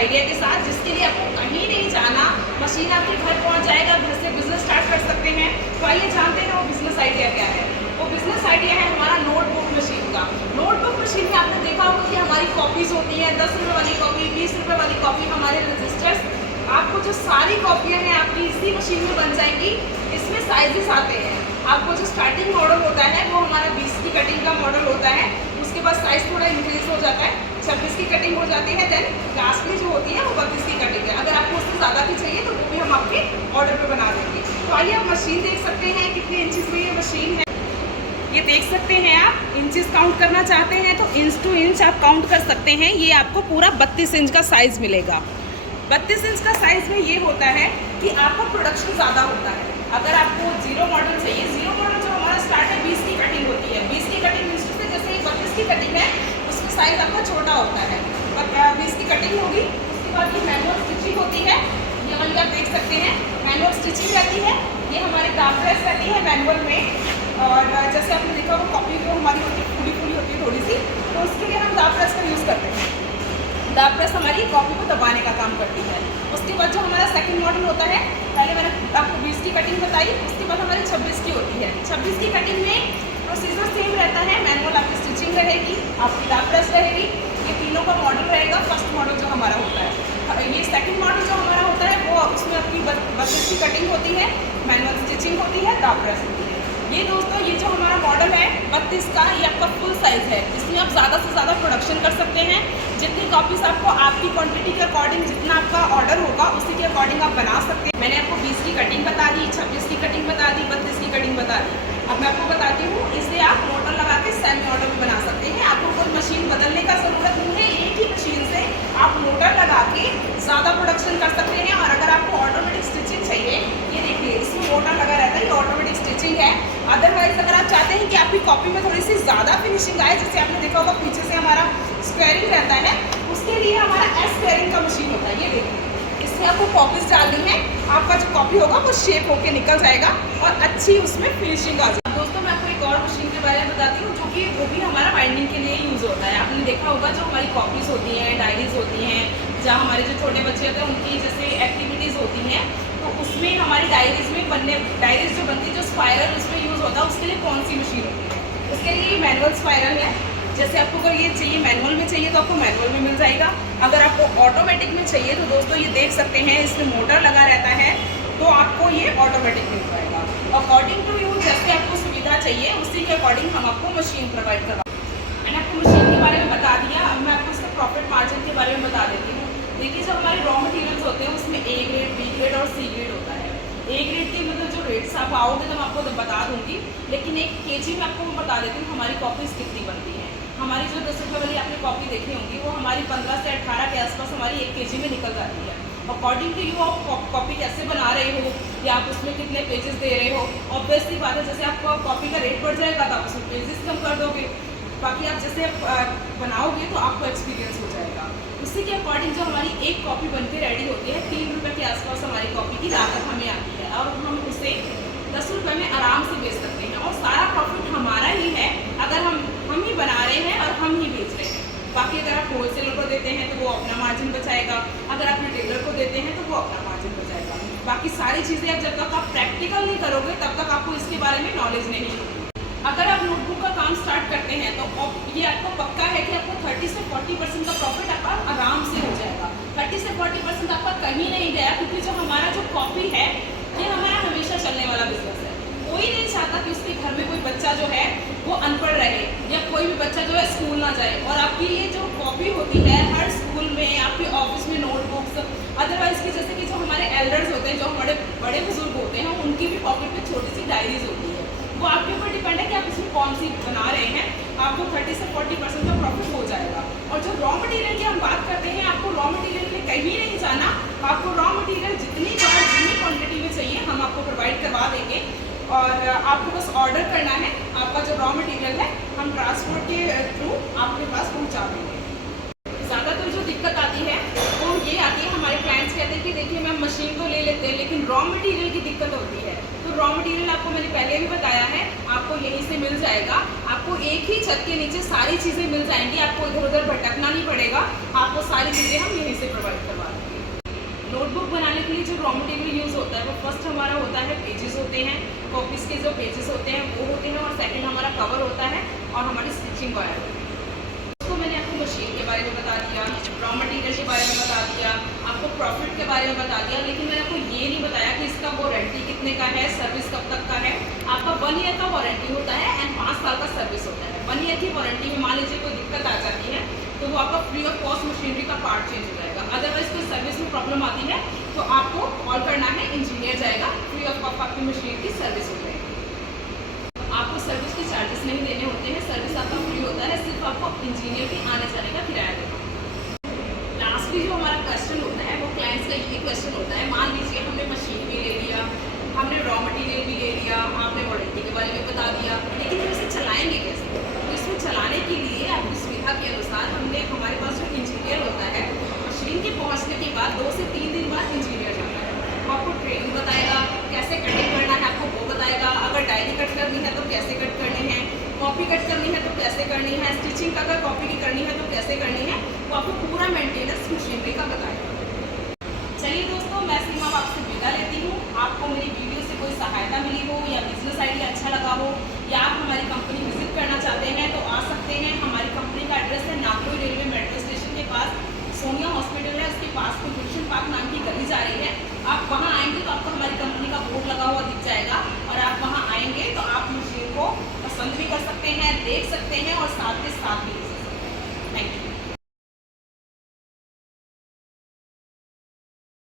Idea के साथ, जिसके लिए आपको कहीं नहीं जाना, मशीन आपके घर पहुंच जाएगा, घर से बिजनेस स्टार्ट कर सकते हैं। तो आइए जानते हैं वो बिजनेस आइडिया क्या है। वो बिजनेस आइडिया है हमारा नोटबुक मशीन का। नोटबुक मशीन में आपने देखा होगा कि हमारी कॉपीज़ होती हैं, 10 रुपये वाली कॉपी, 20 रुपये वाली कॉपी, हमारे रजिस्टर्स, आपको जो सारी कॉपियाँ हैं आपकी इसी मशीन में बन जाएंगी। इसमें साइजेस आते हैं। आपको जो स्टार्टिंग मॉडल होता है वो हमारा 20 की कटिंग का मॉडल होता है, उसके बाद साइज़ थोड़ा इंक्रीज हो जाता है, 26 की कटिंग हो जाती है, देन लास्ट में जो होती है वो 32 की कटिंग है। अगर आपको उससे ज़्यादा की चाहिए तो वो भी हम आपके ऑर्डर पे बना देंगे। तो आइए आप मशीन देख सकते हैं कितने इंचज़ में ये मशीन है। ये देख सकते हैं आप, इंचेस काउंट करना चाहते हैं तो इंच टू इंच आप काउंट कर सकते हैं। ये आपको पूरा 32 इंच का साइज़ मिलेगा। 32 इंच का साइज़ में ये होता है कि आपका प्रोडक्शन ज़्यादा होता है। अगर आपको जीरो मॉडल चाहिए, जीरो मॉडल जो हमारा स्टार्ट है 20 की कटिंग होती है, 20 की कटिंग इंच से, जैसे 32 की कटिंग है उसमें साइज़ आपका छोटा होता है और 20 की कटिंग होगी। उसके बाद ये मैनुअल स्टिचिंग होती है, ये वाली आप देख सकते हैं मैनुअल स्टिचिंग रहती है। ये हमारी दाब प्रेस रहती है मैनुअल में, और जैसे आपने देखा वो कॉपी जो हमारी होती है फूली फूली होती है थोड़ी सी, तो उसके लिए हम दाब प्रेस का यूज़ करते हैं। दाब प्रेस हमारी कॉपी को दबाने का काम करती है। उसके बाद जो हमारा सेकंड मॉडल होता है, पहले मैंने आपको 20 की कटिंग बताई, उसके बाद हमारी 26 की होती है। 26 की कटिंग में प्रोसीजर सेम रहता है, मैनुअल आपकी स्टिचिंग रहेगी, आपकी दाब प्रेस रहेगी, ये तीनों का मॉडल रहेगा। फर्स्ट मॉडल जो हमारा होता है, ये सेकंड मॉडल जो हमारा होता है वो उसमें आपकी 32 की कटिंग होती है, मैनुअल स्टिचिंग होती है, दाब प्रेस होती है। ये दोस्तों ये जो हमारा मॉडल है 32 का, ये आपका फुल साइज़ है। इसमें आप ज़्यादा से ज़्यादा प्रोडक्शन कर सकते हैं। जितनी कॉपीज़ आपको आपकी क्वांटिटी के अकॉर्डिंग, जितना आपका ऑर्डर होगा उसी के अकॉर्डिंग आप बना सकते हैं। मैंने आपको 20 की कटिंग बता दी, 26 की कटिंग बता दी, 32 की कटिंग बता दी। अब मैं आपको बताती हूँ, इसे आप मोटर लगा के सेमी ऑर्डर भी बना सकते हैं। आपको कोई मशीन बदलने का ज़रूरत नहीं है, एक ही मशीन से आप मोटर लगा के ज़्यादा प्रोडक्शन कर सकते हैं। और अगर आपको ऑटोमेटिक स्टिचिंग चाहिए, ये देखिए इसमें मोटर लगा रहता है, ये ऑटोमेटिक स्टिचिंग है। अदरवाइज अगर आप चाहते हैं कि आपकी कॉपी में थोड़ी सी ज़्यादा फिनिशिंग आए, जैसे आपने देखा होगा पीछे से हमारा स्क्वेयरिंग रहता है, उसके लिए हमारा एस स्क्वेयरिंग का मशीन होता है। ये देखिए इसमें आपको कॉपीज डालनी है, आपका जो कॉपी होगा वो शेप होके निकल जाएगा और अच्छी उसमें फिनिशिंग आ जाएगी। दोस्तों मैं आपको एक और मशीन के बारे में बताती हूँ, जो कि वो भी हमारा बाइंडिंग के लिए यूज़ होता है। आपने देखा होगा जो हमारी कॉपीज़ होती हैं, डायरीज होती हैं, जहाँ हमारे जो छोटे बच्चे होते हैं उनकी जैसे एक्टिविटीज़ होती हैं, तो उसमें हमारी डायरीज जो बनती है, जो स्पायरल उसमें यूज़ होता है, उसके लिए कौन सी मशीन होती है? उसके लिए मैनुअल स्पायरल है। जैसे आपको अगर ये चाहिए मैनुअल में चाहिए तो आपको मैनुअल में मिल जाएगा। अगर आपको ऑटोमेटिक में चाहिए तो दोस्तों ये देख सकते हैं इसमें मोटर लगा रहता है, तो आपको ये ऑटोमेटिक मिल जाएगा। अकॉर्डिंग टू यू जैसे आपको सुविधा चाहिए उसी के अकॉर्डिंग हम आपको मशीन प्रोवाइड करवा। मैंने आपको मशीन के बारे में बता दिया, अब मैं आपको इसका प्रॉफिट मार्जिन के बारे में बता देती हूँ। देखिए जो हमारे रॉ मटेरियल्स होते हैं उसमें ए ग्रेड, बी ग्रेड और सी ग्रेड होता है। ए ग्रेड के मतलब जो रेट्स आप आओगे तो मैं आपको तो बता दूंगी, लेकिन एक केजी में आपको मैं बता देती हूँ हमारी कॉपीज़ कितनी बनती हैं। हमारी जो 10 रुपये वाली आपने कॉपी देखी होंगी वो हमारी 15 से 18 के आसपास हमारी 1 केजी में निकल जाती है। अकॉर्डिंग टू यू आप कॉपी कैसे बना रहे हो या आप उसमें कितने पेजेस दे रहे हो, ऑब्वियसली बात है जैसे आपको कॉपी का रेट बढ़ जाएगा तो आप उसमें पेजेस कम कर दोगे, बाकी आप जैसे बनाओगे तो आपको एक्सपीरियंस हो जाएगा। उसी के अकॉर्डिंग जो हमारी एक कॉपी बनके रेडी होती है 3 रुपये के आसपास हमारी कॉपी की लागत हमें आती है और हम उसे 10 रुपये में आराम से बेच सकते हैं और सारा प्रॉफिट हमारा ही है अगर हम ही बना रहे हैं और हम ही बेच रहे हैं। बाकी अगर आप होलसेलर को देते हैं तो वो अपना मार्जिन बचाएगा, अगर आप रिटेलर को देते हैं तो वो अपना मार्जिन बचाएगा। बाकी सारी चीज़ें अब जब तक आप प्रैक्टिकल नहीं करोगे तब तक आपको इसके बारे में नॉलेज नहीं होगी। अगर आप नोटबुक का काम स्टार्ट करते हैं तो ये आपको पक्का है कि आपको 30 से 40% का प्रॉफिट आपका आराम से हो जाएगा। 30 से 40% आपका कहीं नहीं गया, क्योंकि जो हमारा जो कॉपी है ये हमारा हमेशा चलने वाला बिजनेस है। कोई नहीं चाहता कि उसके घर में कोई बच्चा जो है वो अनपढ़ रहे या कोई भी बच्चा जो है स्कूल ना जाए। और आपकी ये जो कॉपी होती है हर स्कूल में, आपके ऑफिस में नोटबुक्स, अदरवाइज की जैसे कि जो हमारे एल्डर्स होते हैं, जो हमारे बड़े बुजुर्ग होते हैं, उनकी भी पॉकेट में छोटी सी डायरीज होती है। वो आपके ऊपर डिपेंड है कि आप इसमें कौन सी बना रहे हैं, आपको 30 से 40% का प्रॉफिट हो जाएगा। और जो रॉ मटेरियल की हम बात करते हैं, आपको रॉ मटेरियल के लिए कहीं नहीं जाना, आपको रॉ मटेरियल जितनी बार जितनी क्वांटिटी में चाहिए हम आपको प्रोवाइड करवा देंगे और आपको बस ऑर्डर करना है। आपका जो रॉ मटेरियल है हम ट्रांसपोर्ट के थ्रू आपके पास पहुंचा देंगे। ज़्यादातर जो दिक्कत आती है वो ये आती है, हमारे क्लाइंट्स कहते हैं कि देखिए मैम मशीन तो ले लेते हैं लेकिन रॉ मटेरियल की दिक्कत होती है। तो रॉ मटेरियल आपको मैंने पहले भी बताया है, आपको आपको यहीं से मिल जाएगा। आपको एक ही छत के नीचे सारी चीज़ें मिल जाएंगी, आपको इधर उधर भटकना नहीं पड़ेगा, आपको सारी चीज़ें हम यहीं से प्रोवाइड करवा देंगे। नोटबुक बनाने के लिए जो रॉ मटेरियल यूज़ होता है वो फर्स्ट हमारा होता है पेजेस होते हैं, कॉपीज़ के जो पेजेस होते हैं वो होते हैं, और सेकंड हमारा कवर होता है और हमारी स्टिचिंग वायर होती है। तो मैंने आपको मशीन के बारे में बता दिया, रॉ मटेरियल के बारे में बता दिया, आपको प्रॉफिट के बारे में बता दिया, लेकिन मैंने आपको ये नहीं बताया कि इसका वारंटी कितने का है, सर्विस कब तक का है। आपका 1 ईयर का वारंटी होता है एंड 5 साल का सर्विस होता है। 1 ईयर की वारंटी में मान लीजिए कोई दिक्कत आ जाती है तो वो आपका फ्री ऑफ कॉस्ट मशीनरी का पार्ट चेंज हो जाएगा। अदरवाइज कोई सर्विस में प्रॉब्लम आती है तो आपको कॉल करना है, इंजीनियर जाएगा, फ्री ऑफ कॉस्ट आपकी मशीन की सर्विस हो जाएगी। आपको सर्विस के चार्जेस नहीं देने होते हैं, सर्विस आपका फ्री होता है, सिर्फ आपको इंजीनियर के आने जाने का किराया देना। लास्टली जो हमारा क्वेश्चन होता है वो क्लाइंट्स का ये क्वेश्चन होता है, मान लीजिए हमने मशीन भी ले लिया, हमने रॉ मटेरियल भी ले लिया, आपने वारंटी के बारे में बता दिया, लेकिन हम इसे चलाएंगे कैसे? तो इसको चलाने के लिए आपकी सुविधा के अनुसार हमारे पास जो इंजीनियर होता है, मशीन के पहुंचने के बाद 2 से 3 दिन बाद इंजीनियर जाता है, वो आपको ट्रेनिंग बताएगा, कैसे कटिंग करना है आपको वो बताएगा, अगर डायरी कट करनी है तो कैसे कट करनी है, कॉपी कट करनी है तो कैसे करनी है, स्टिचिंग अगर कॉपी की करनी है तो कैसे करनी है, वो आपको पूरा मेंटेनेंस मशीनरी का बताएगा। चलिए दोस्तों, मैं सीमा आपसे विदा लेती हूँ। आपको मेरी वीडियो से कोई सहायता मिली हो या बिजनेस आइडिया अच्छा लगा हो या आप हमारी कंपनी विजिट करना चाहते हैं तो आ सकते हैं। हमारी कंपनी का एड्रेस है नागपुर रेलवे मेट्रो स्टेशन के पास, सोनिया हॉस्पिटल है, उसके पास गुलशन पार्क नाम की गली जा रही है।